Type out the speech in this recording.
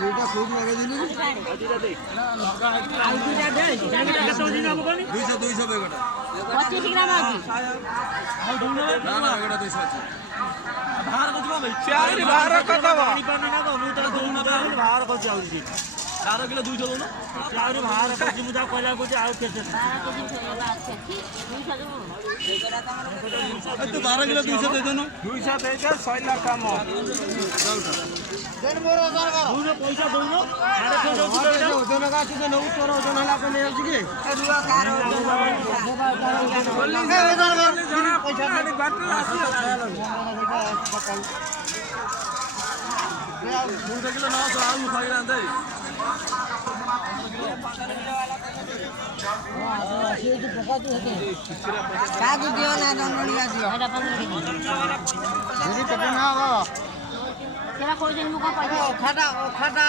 দুইটা খুব লাগে দিলু আর দুইটা দে কত দিন হবে কোনি 200 বেগটা 25 গ্রাম আছে আর দুনো না না বেগটা 200 আছে বাহার কত ভাই চারি বাহার কত পানি পানি না তো মু তো দুনো বাহার কত আউছি 4 কিলো 200 দোনো চারি বাহার কত মু তা কইলা কইছে আউ কেতে 12 কিলো 200 দে দেনো 200 দে দে 6 লাখ কাম দেন মোর ওজন কর দুনো পয়সা দউনো আরে কই দউ ওজন গাছ তো নউ তোর ওজন হলা কোনে যাଉଛି কি রুয়া কার ওজন জনা পয়সা খালি বাটল আসি 2 কিলো 900 আলু খাই রান দে কাজু দিও না দন্ডড়িয়া দিও এটা 15 কেজি যদি পেটে না হবে কেরা কই দিন মুকা পাই খাটা